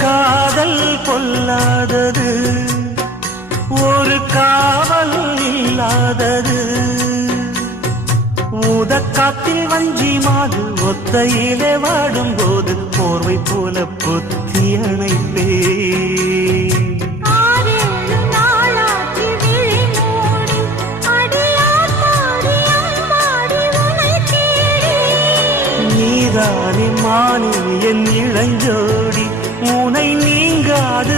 காதல் கொல்லாதது, ஒரு காவல் இல்லாதது. ஊதக்காத்தில் வஞ்சி மாது ஒத்தையிலே வாடும்போது போர்வை போல பொத்தி அணைப்பே. நீதானே மானே என் இளஞ்சோடி, உனை நீங்காது